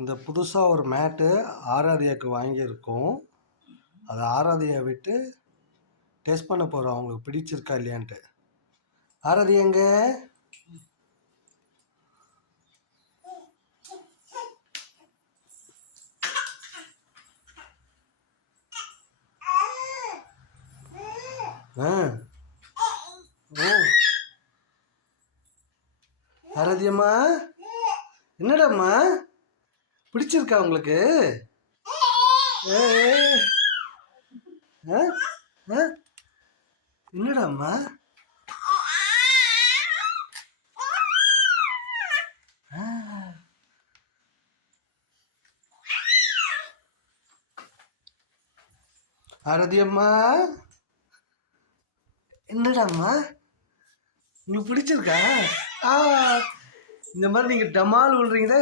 இந்த புதுசாக ஒரு மேட்டு ஆராதியாவுக்கு வாங்கியிருக்கோம். அதை ஆராதியா விட்டு டெஸ்ட் பண்ண போகிறோம், அவங்களுக்கு பிடிச்சிருக்கா இல்லையான்ட்டு. ஆராதி எங்க? ஓ ஆராதியம்மா, என்னடாம்மா பிடிச்சிருக்கா உங்களுக்கு? என்னடாம்மா? ஆராதியம்மா, என்னடாம்மா உங்களுக்கு பிடிச்சிருக்கா? இந்த மாதிரி நீங்கள் டமால் விழுறீங்க.